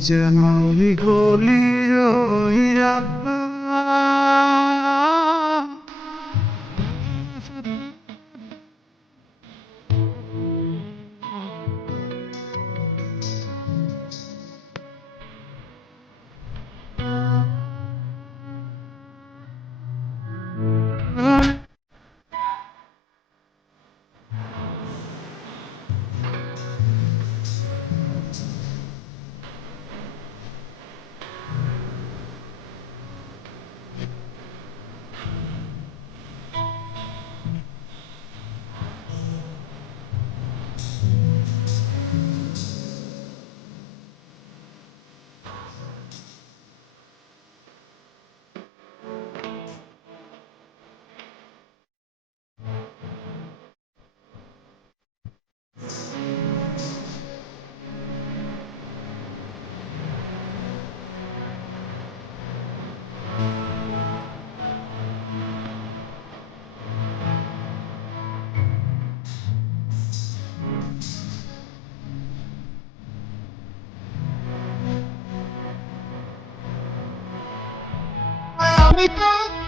যেন গলি রইয়া Anita!